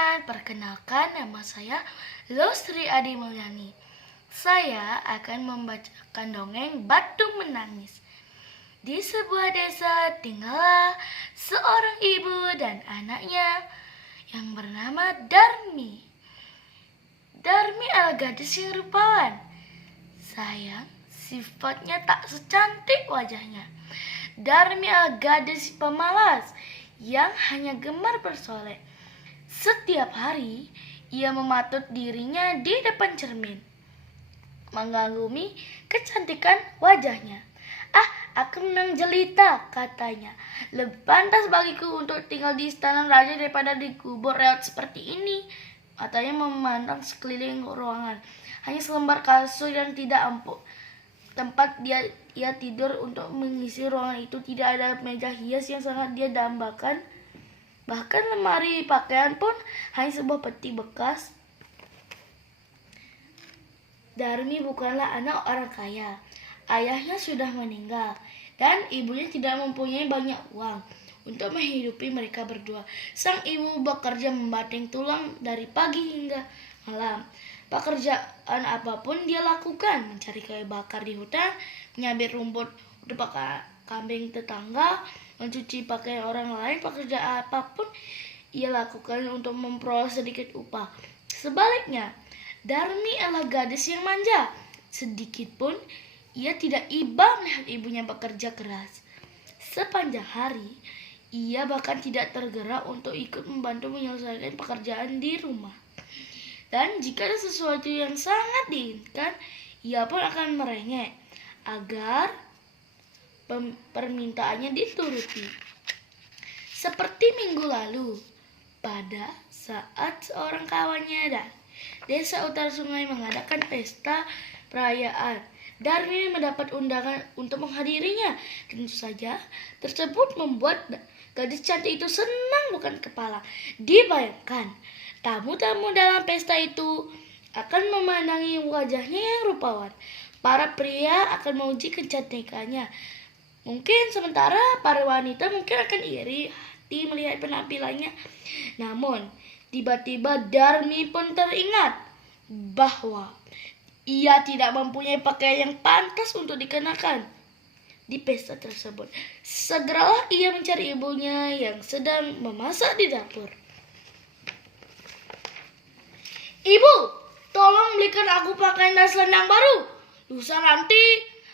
teman-teman, perkenalkan nama saya Losri Adi Mulyani. Saya akan membacakan dongeng Batu Menangis. Di sebuah desa tinggallah seorang ibu dan anaknya yang bernama Darmi. Darmi adalah gadis yang rupawan. Sayang, sifatnya tak secantik wajahnya. Darmi adalah gadis pemalas yang hanya gemar bersolek. Setiap hari, ia mematut dirinya di depan cermin, mengagumi kecantikan wajahnya. Aku memang jelita, katanya. Lebih pantas bagiku untuk tinggal di istana raja daripada di kubur reot seperti ini. Matanya memandang sekeliling ruangan. Hanya selembar kasur yang tidak empuk. Tempat ia tidur. Untuk mengisi ruangan itu tidak ada meja hias yang sangat dia dambakan. Bahkan lemari pakaian pun hanya sebuah peti bekas. Darmi bukanlah anak orang kaya. Ayahnya sudah meninggal dan ibunya tidak mempunyai banyak uang untuk menghidupi mereka berdua. Sang ibu bekerja membanting tulang dari pagi hingga malam. Pekerjaan apapun dia lakukan, mencari kayu bakar di hutan, menyabit rumput untuk kambing tetangga, mencuci pakaian orang lain. Pekerjaan apapun ia lakukan untuk memperoleh sedikit upah. Sebaliknya, Darmi adalah gadis yang manja. Sedikit pun ia tidak iba melihat ibunya bekerja keras. Sepanjang hari, ia bahkan tidak tergerak untuk ikut membantu menyelesaikan pekerjaan di rumah. Dan jika ada sesuatu yang sangat diinginkan, ia pun akan merengek agar permintaannya dituruti. Seperti minggu lalu, pada saat seorang kawannya dari desa utara sungai mengadakan pesta perayaan, Darmi mendapat undangan untuk menghadirinya. Tentu saja, tersebut membuat gadis cantik itu senang bukan kepala. Dibayangkan, tamu-tamu dalam pesta itu akan memandangi wajahnya yang rupawan. Para pria akan menguji kecantikannya. Mungkin sementara para wanita mungkin akan iri hati melihat penampilannya. Namun, tiba-tiba Darmi pun teringat bahwa ia tidak mempunyai pakaian yang pantas untuk dikenakan di pesta tersebut. Segeralah ia mencari ibunya yang sedang memasak di dapur. "Ibu, tolong belikan aku pakaian dan selendang baru. Lusa nanti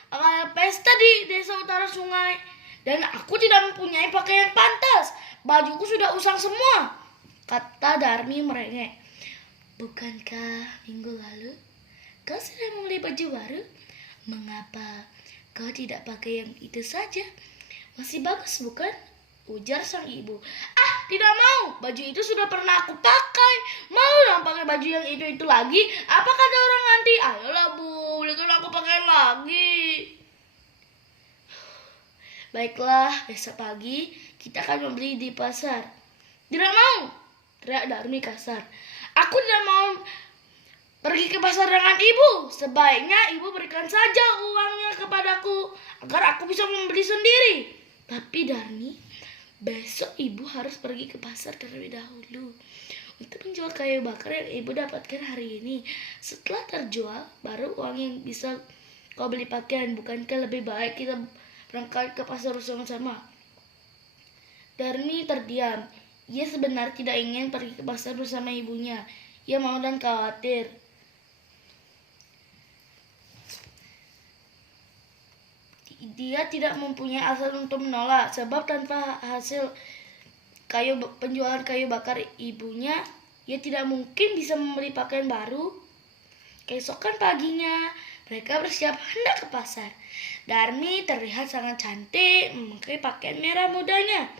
akan ada pesta di desa utara sungai dan aku tidak mempunyai pakaian yang pantas. Bajuku sudah usang semua," kata Darmi merengek. "Bukankah minggu lalu kau sudah membeli baju baru? Mengapa kau tidak pakai yang itu saja? Masih bagus bukan?" ujar sang ibu. "Tidak mau. Baju itu sudah pernah aku pakai. Mau dong pakai baju yang itu lagi? Apa kata orang nanti? Ayolah bu, belikan aku pakaian lagi." "Baiklah, besok pagi kita akan membeli di pasar." "Tidak mau," teriak Darmi kasar. "Aku tidak mau pergi ke pasar dengan ibu. Sebaiknya ibu berikan saja uangnya kepadaku agar aku bisa membeli sendiri." "Tapi Darmi, besok ibu harus pergi ke pasar terlebih dahulu untuk menjual kayu bakar yang ibu dapatkan hari ini. Setelah terjual, baru uang yang bisa kau beli pakaian. Bukankah lebih baik kita berangkat ke pasar bersama-sama?" Darmi terdiam. Ia sebenarnya tidak ingin pergi ke pasar bersama ibunya. Ia malu dan khawatir. Dia tidak mempunyai alasan untuk menolak, sebab tanpa hasil penjualan kayu bakar ibunya, ia tidak mungkin bisa membeli pakaian baru. Keesokan paginya, mereka bersiap hendak ke pasar. Darmi terlihat sangat cantik memakai pakaian merah mudanya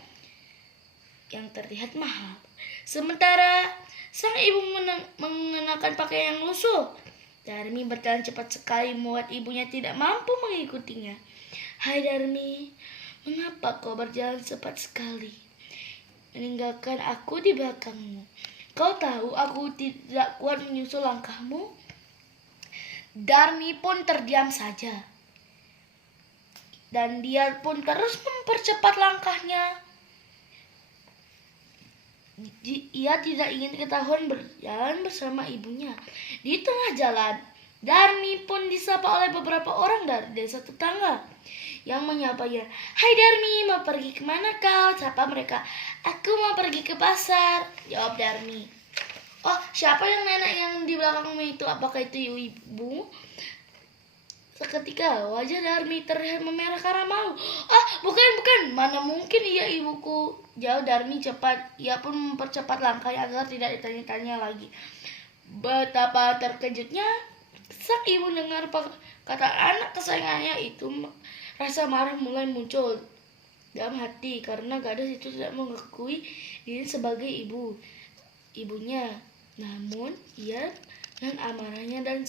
yang terlihat mahal. Sementara sang ibu mengenakan pakaian yang lusuh. Darmi berjalan cepat sekali membuat ibunya tidak mampu mengikutinya. "Hai Darmi, mengapa kau berjalan cepat sekali, meninggalkan aku di belakangmu? Kau tahu aku tidak kuat menyusul langkahmu." Darmi pun terdiam saja. Dan dia pun terus mempercepat langkahnya. Ia tidak ingin ketahuan berjalan bersama ibunya. Di tengah jalan, Darmi pun disapa oleh beberapa orang dari desa tetangga yang menyapanya. "Hai Darmi, mau pergi kemana kau?" Sapa mereka. "Aku mau pergi ke pasar," jawab Darmi. "Oh, siapa yang nenek yang di belakangmu itu? Apakah itu ibu?" Seketika wajah Darmi terlihat memerah karena malu. "Ah, bukan. Mana mungkin ia ibuku," jawab Darmi cepat. Ia pun mempercepat langkahnya agar tidak ditanya-tanya lagi. Betapa terkejutnya sang ibu dengar kata anak kesayangannya itu. Rasa marah mulai muncul dalam hati karena gadis itu tidak mengakui diri sebagai ibunya. Namun ia dengan amarahnya dan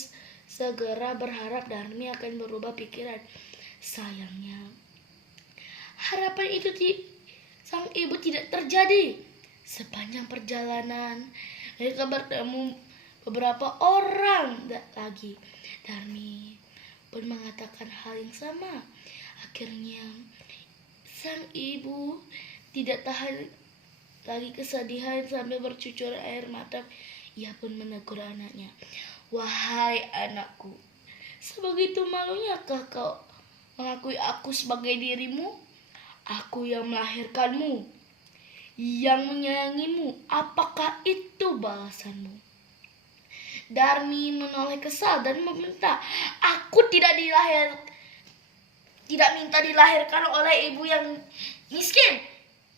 segera berharap Darmi akan berubah pikiran. Sayangnya, harapan itu sang ibu tidak terjadi. Sepanjang perjalanan, mereka bertemu beberapa orang lagi. Darmi pun mengatakan hal yang sama. Akhirnya, sang ibu tidak tahan lagi kesedihan sambil bercucur air mata. Ia pun menegur anaknya. "Wahai anakku, sebegitu malunyakkah kau mengakui aku sebagai dirimu? Aku yang melahirkanmu, yang menyayangimu. Apakah itu balasanmu?" Darmi menoleh kesal dan membentak. "Aku tidak minta dilahirkan oleh ibu yang miskin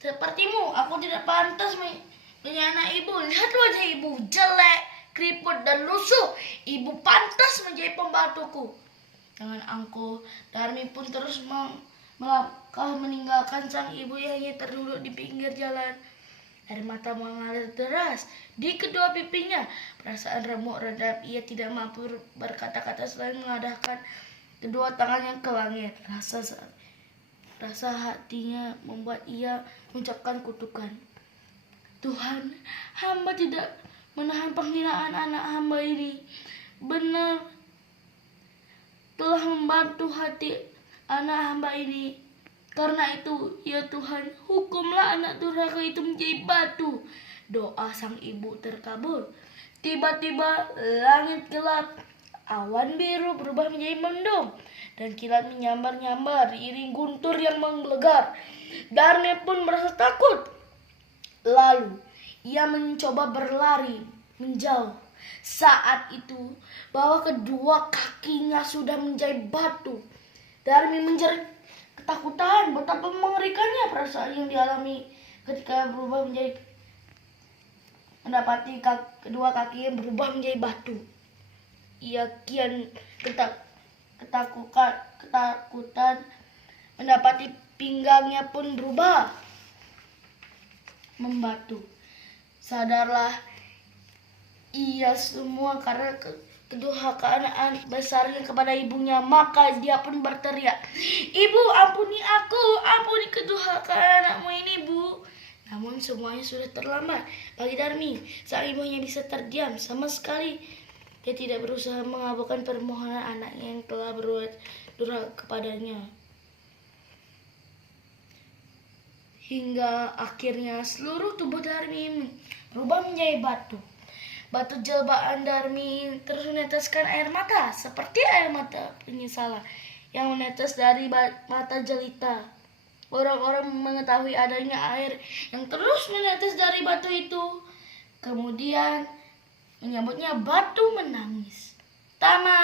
sepertimu. Aku tidak pantas menjadi anak ibu. Lihat wajah ibu, jelek, keriput dan lusuh. Ibu pantas menjadi pembantuku." Dengan angkuh, Darmi pun terus melangkah meninggalkan sang ibu yang hanya terduduk di pinggir jalan. Air mata mengalir deras di kedua pipinya. Perasaan remuk redap. Ia tidak mampu berkata-kata selain mengadahkan kedua tangannya ke langit. Rasa hatinya membuat ia mengucapkan kutukan. "Tuhan, hamba tidak menahan penghinaan anak hamba ini. Benar telah membantu hati anak hamba ini. Karena itu, ya Tuhan, hukumlah anak durhaka itu menjadi batu." Doa sang ibu terkabul. Tiba-tiba langit gelap, awan biru berubah menjadi mendung, dan kilat menyambar-nyambar diiring guntur yang menggelegar. Darmi pun merasa takut. Lalu ia mencoba berlari menjauh. Saat itu, bahwa kedua kakinya sudah menjadi batu. Darmi menjerit ketakutan. Betapa mengerikannya perasaan yang dialami ketika berubah menjadi mendapati kedua kakinya berubah menjadi batu. Ia kian ketakutan mendapati pinggangnya pun berubah membatu. Sadarlah ia semua karena kedurhakaan besarnya kepada ibunya. Maka dia pun berteriak, "Ibu, ampuni aku, ampuni kedurhakaan anakmu ini, Bu." Namun semuanya sudah terlambat bagi Darmi. Sang ibu hanya bisa terdiam. Sama sekali dia tidak berusaha mengabulkan permohonan anaknya yang telah berbuat durhaka kepadanya. Hingga akhirnya seluruh tubuh Darmi berubah menjadi batu. Batu jelbaan Darmi terus meneteskan air mata, seperti air mata penyesalan yang menetes dari mata jelita. Orang-orang mengetahui adanya air yang terus menetes dari batu itu. Kemudian menyebutnya batu menangis. Tamat.